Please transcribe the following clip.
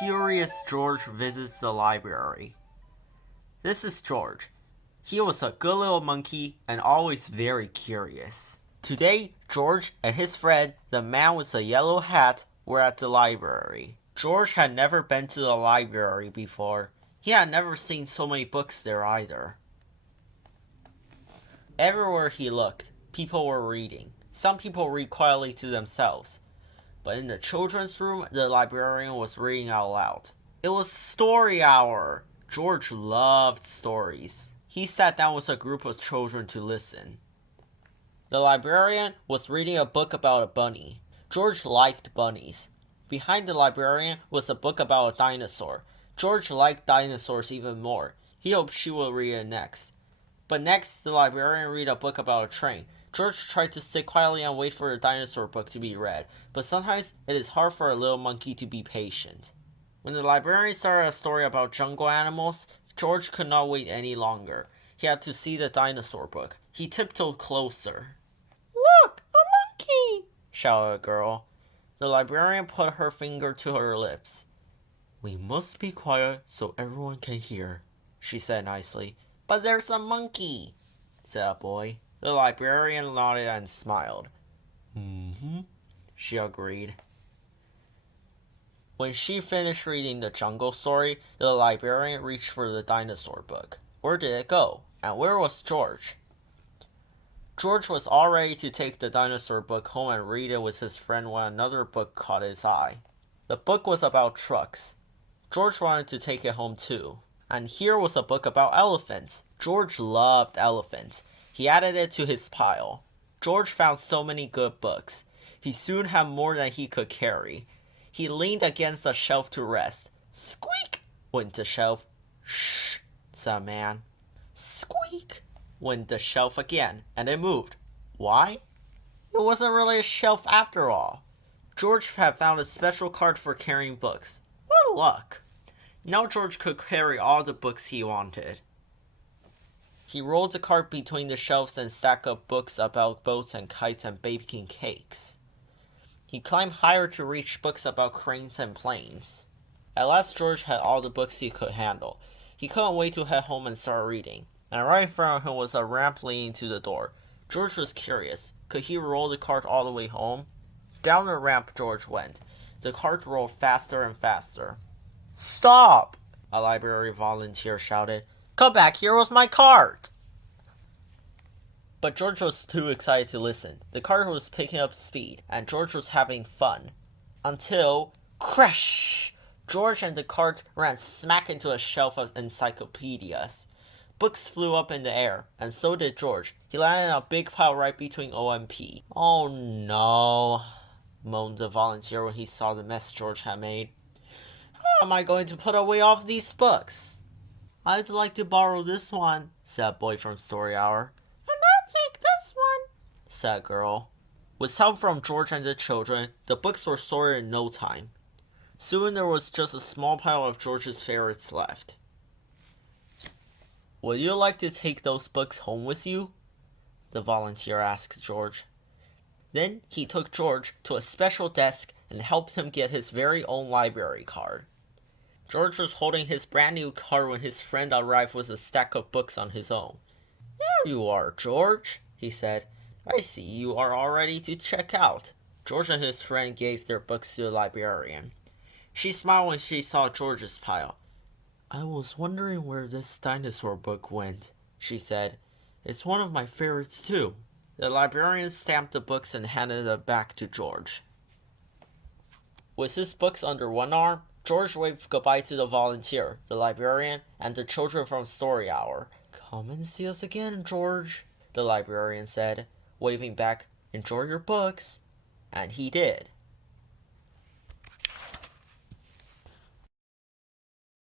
Curious George visits the library. This is George. He was a good little monkey and always very curious. Today, George and his friend, the man with the yellow hat, were at the library. George had never been to the library before. He had never seen so many books there either. Everywhere he looked, people were reading. Some people read quietly to themselves. But in the children's room, the librarian was reading out loud. It was story hour. George loved stories. He sat down with a group of children to listen. The librarian was reading a book about a bunny. George liked bunnies. Behind the librarian was a book about a dinosaur. George liked dinosaurs even more. He hoped she would read it next. But next, the librarian read a book about a train. George tried to sit quietly and wait for the dinosaur book to be read, but sometimes it is hard for a little monkey to be patient. When the librarian started a story about jungle animals, George could not wait any longer. He had to see the dinosaur book. He tiptoed closer. "Look, a monkey!" shouted a girl. The librarian put her finger to her lips. "We must be quiet so everyone can hear," she said nicely. "But there's a monkey," said a boy. The librarian nodded and smiled. "Mm-hmm," she agreed. When she finished reading the jungle story, the librarian reached for the dinosaur book. Where did it go? And where was George? George was all ready to take the dinosaur book home and read it with his friend when another book caught his eye. The book was about trucks. George wanted to take it home too. And here was a book about elephants. George loved elephants. He added it to his pile. George found so many good books. He soon had more than he could carry. He leaned against a shelf to rest. "Squeak!" went the shelf. "Shh!" said a man. "Squeak!" went the shelf again, and it moved. Why? It wasn't really a shelf after all. George had found a special cart for carrying books. What luck! Now George could carry all the books he wanted. He rolled the cart between the shelves and stacked up books about boats and kites and baking cakes. He climbed higher to reach books about cranes and planes. At last George had all the books he could handle. He couldn't wait to head home and start reading. And right in front of him was a ramp leading to the door. George was curious. Could he roll the cart all the way home? Down the ramp George went. The cart rolled faster and faster. "Stop!" a library volunteer shouted. "Come back here with my cart!" But George was too excited to listen. The cart was picking up speed, and George was having fun. Until, crash! George and the cart ran smack into a shelf of encyclopedias. Books flew up in the air, and so did George. He landed in a big pile right between O and P. "Oh no," moaned the volunteer when he saw the mess George had made. "How am I going to put away all of these books?" "I'd like to borrow this one," said a boy from Story Hour. "And I'll take this one," said a girl. With help from George and the children, the books were sorted in no time. Soon there was just a small pile of George's favorites left. "Would you like to take those books home with you?" the volunteer asked George. Then he took George to a special desk and helped him get his very own library card. George was holding his brand new card when his friend arrived with a stack of books on his own. "There you are, George," he said. "I see you are all ready to check out." George and his friend gave their books to the librarian. She smiled when she saw George's pile. "I was wondering where this dinosaur book went," she said. "It's one of my favorites too." The librarian stamped the books and handed them back to George. With his books under one arm, George waved goodbye to the volunteer, the librarian, and the children from Story Hour. "Come and see us again, George," the librarian said, waving back, "Enjoy your books." And he did.